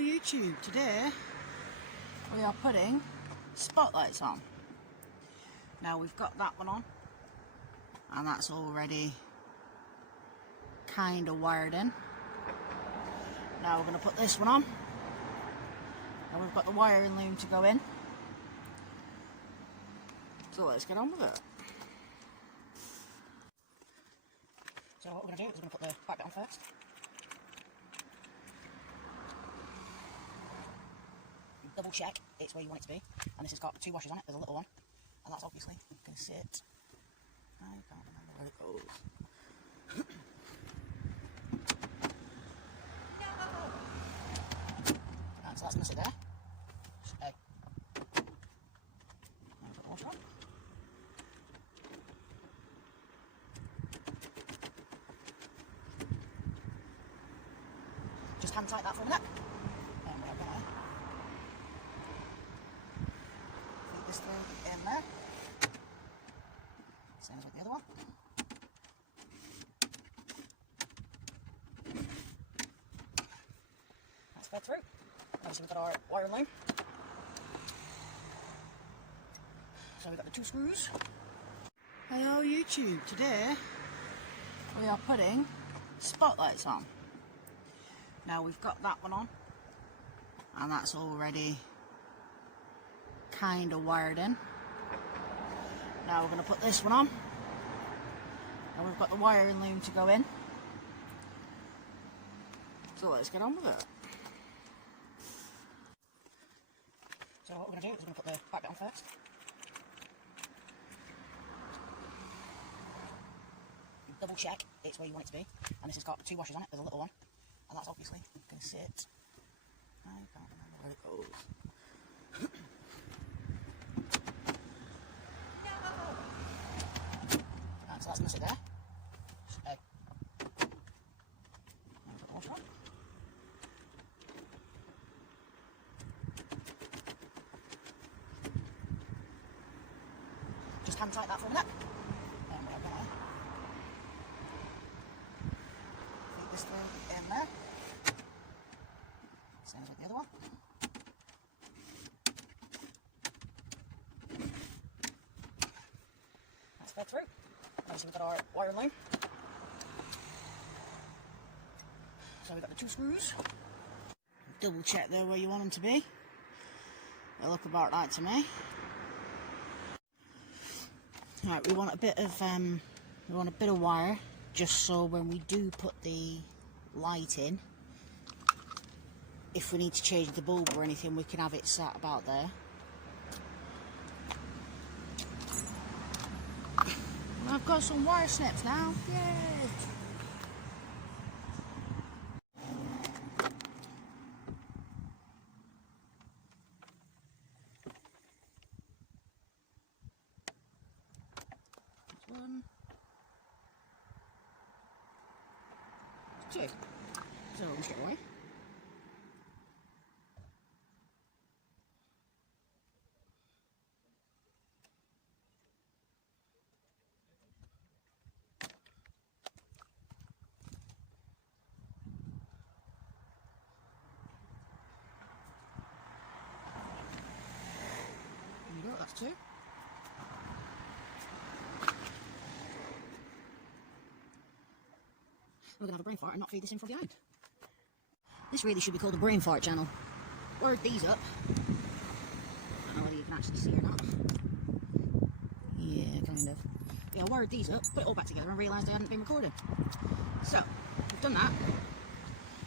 YouTube, today we are putting spotlights on. Now we've got that one on and that's already kind of wired in. Now we're going to put this one on and we've got the wiring loom to go in. So let's get on with it. So what we're going to do is we're going to put the back bit on first. Double check it's where you want it to be, and this has got two washers on it. There's a little one, and that's obviously going to sit. I can't remember where it goes. And so that's going to sit there. Now put the washer on. Just hand tight that for a minute. And we're going to feed this through in there. Same as with the other one. That's fed through. Obviously we've got our wire line. So we've got the two screws. Hello YouTube, today we are putting spotlights on. Now we've got that one on and that's already kind of wired in. Now we're going to put this one on and we've got the wiring loom to go in. So let's get on with it. So what we're going to do is we're going to put the back bit on first. Double check it's where you want it to be, and this has got two washers on it. There's a little one, and that's obviously going to sit. I can't remember where it goes. And so that's going to sit there. Now put the washer on. Just hand tight that for a minute. And we're going to feed this through in there. Same as with the other one. That's fed through. Obviously we've got our wire line. So we've got the two screws. Double check there where you want them to be. They look about right to me. Right, we want a bit of wire, just so when we do put the light in, if we need to change the bulb or anything, we can have it sat about there. And I've got some wire snips now. Yay! One. Two. So we'll straight away. There you go, that's two. We're going to have a brain fart and not feed this in from behind. This really should be called a brain fart channel. Wired these up. I don't know whether you can actually see or not. Yeah, kind of. Yeah, I wired these up, put it all back together and realised I hadn't been recording. So, we've done that.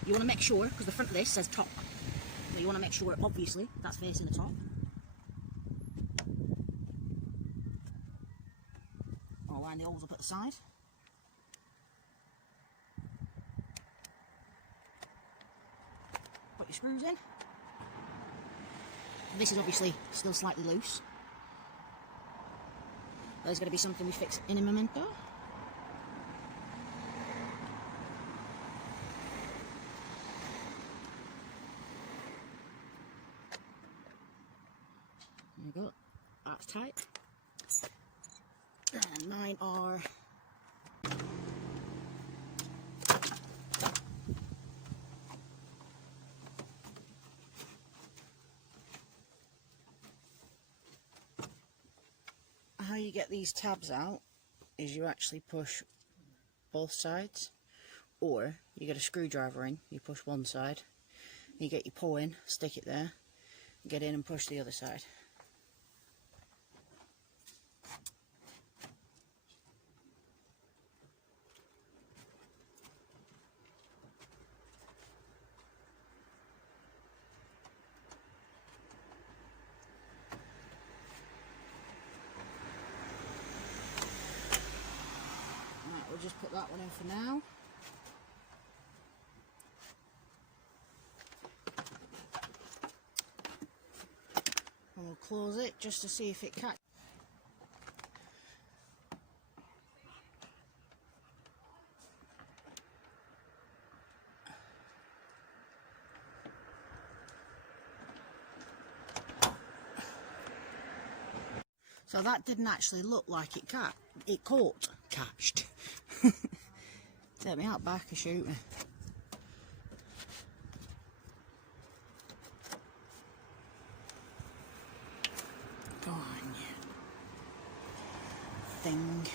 You want to make sure, because the front of this says top, but you want to make sure, obviously, that's facing the top. I'll line the holes up at the side. Put your screws in. This is obviously still slightly loose. There's going to be something we fix in a momento. There you go. That's tight. And mine are get these tabs out is you actually push both sides, or you get a screwdriver in, you push one side, you get your pull in, stick it there, get in and push the other side. Right, we'll just put that one in for now. And we'll close it just to see if it catches. So that didn't actually look like it catched. Take me out back and shoot me. Go on, you thing.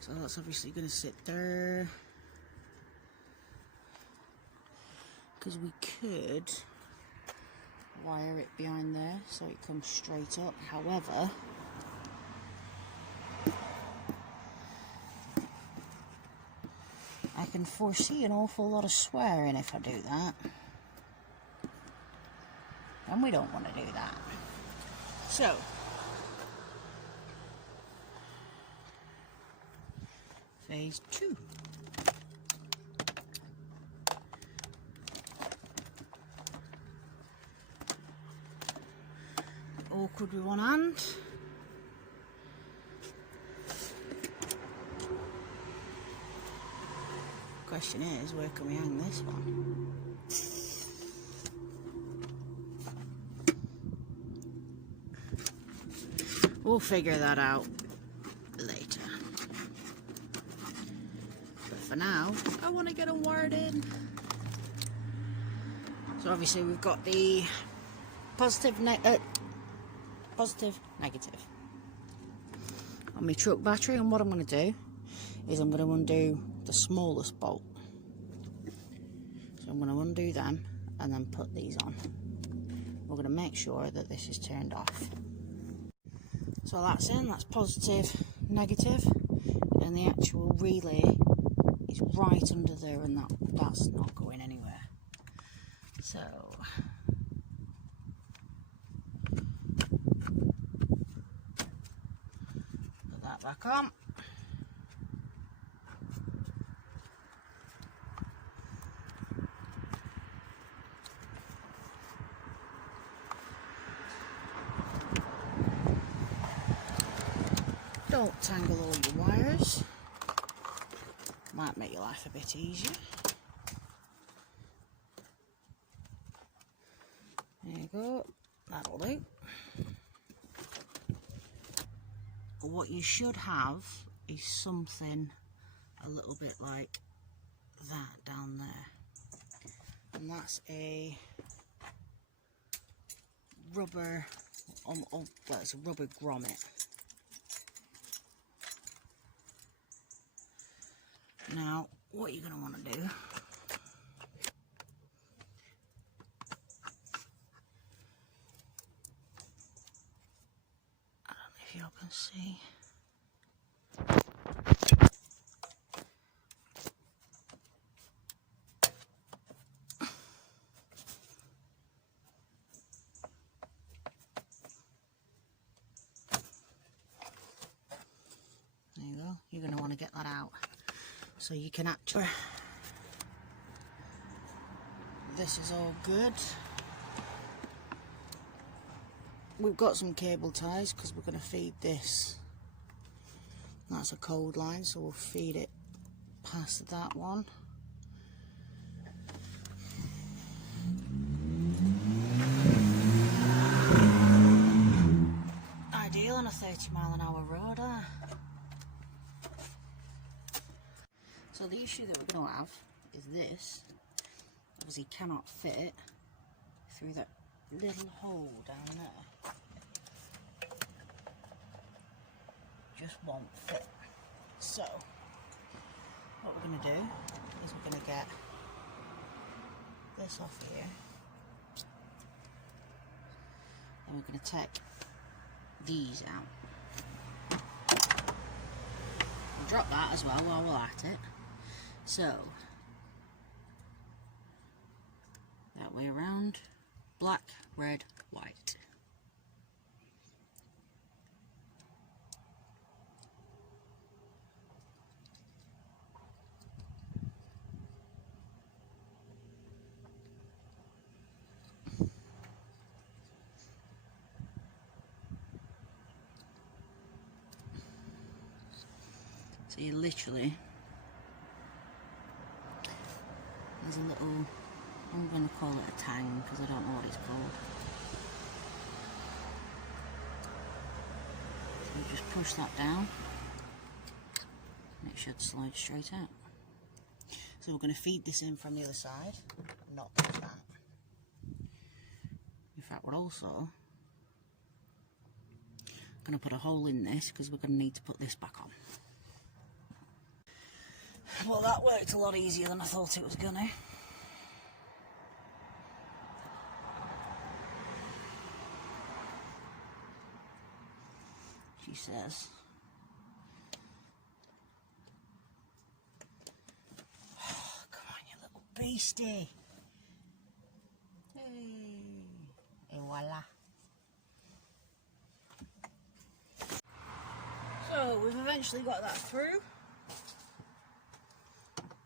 So that's obviously going to sit there, because we could wire it behind there so it comes straight up. However, I can foresee an awful lot of swearing if I do that, and we don't want to do that. So phase 2. Awkward with one hand. Question is, where can we hang this one? We'll figure that out later. But for now, I want to get them wired in. So obviously we've got the positive, negative on my truck battery, and what I'm going to do is I'm going to undo the smallest bolt. So I'm going to undo them and then put these on. We're going to make sure that this is turned off. So that's in, that's positive, negative, and the actual relay is right under there, and that's not going anywhere. So put that back on. Don't tangle all your wires. Might make your life a bit easier. There you go. That'll do. What you should have is something a little bit like that down there. And that's a rubber, that's a rubber grommet. Now, what you're going to want to do I don't know if y'all can see. There you go. You're going to want to get that out. So you can actually, this is all good. We've got some cable ties because we're going to feed this. That's a cold line, so we'll feed it past that one. Ideal on a 30-mile-an-hour road, huh? So the issue that we're going to have is this obviously cannot fit through that little hole down there. just won't fit. So what we're going to do is we're going to get this off here, and we're going to take these out. We'll drop that as well while we're at it. So that way around, black, red, white. So you literally, there's a little, I'm going to call it a tang because I don't know what it's called. So you just push that down and it should slide straight out. So we're going to feed this in from the other side, not like that. In fact, we're also going to put a hole in this because we're going to need to put this back on. Well, that worked a lot easier than I thought it was going to. She says. Oh, come on, you little beastie. Hey. Et voila. So, we've eventually got that through.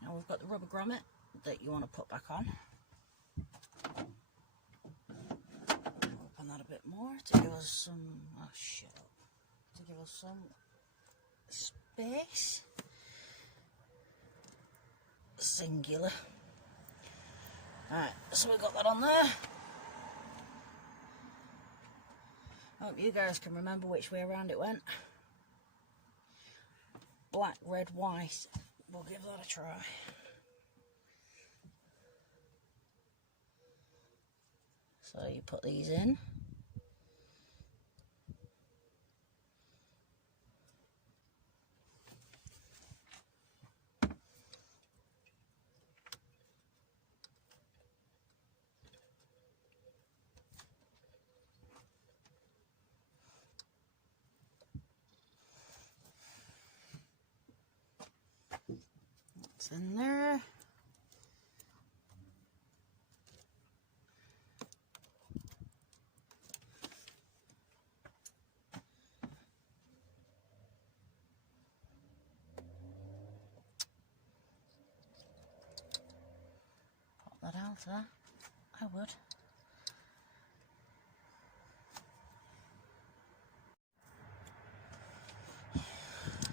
Now we've got the rubber grommet that you want to put back on. Open that a bit more to give us some, oh shut up, to give us some space. Singular. Alright, so we've got that on there. I hope you guys can remember which way around it went. Black, red, white. We'll give that a try. So you put these in. That's in there. Pop that out there. I would.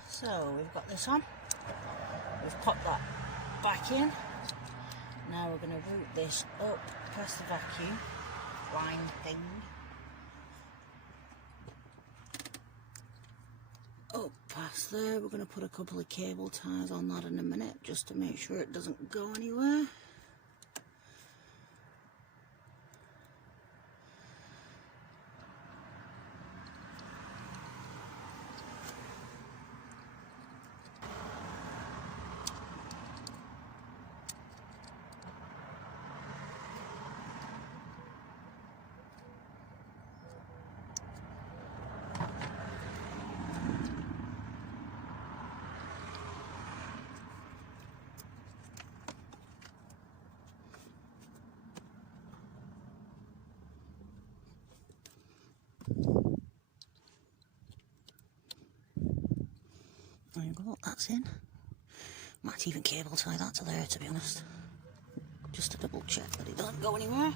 So we've got this on. We've popped that back in. Now we're going to route this up past the vacuum line thing. Up past there. We're going to put a couple of cable ties on that in a minute just to make sure it doesn't go anywhere. There you go, that's in. Might even cable tie that to there, to be honest. Just to double check that it doesn't go anywhere.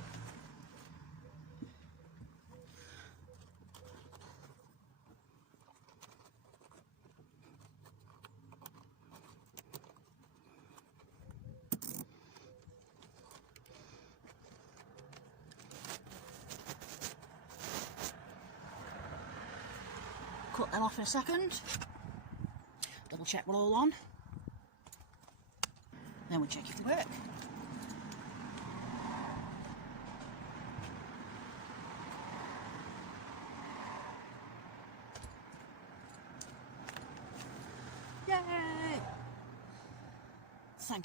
Cut them off in a second. Double check we're all on. Then we'll check if they work. Thank you.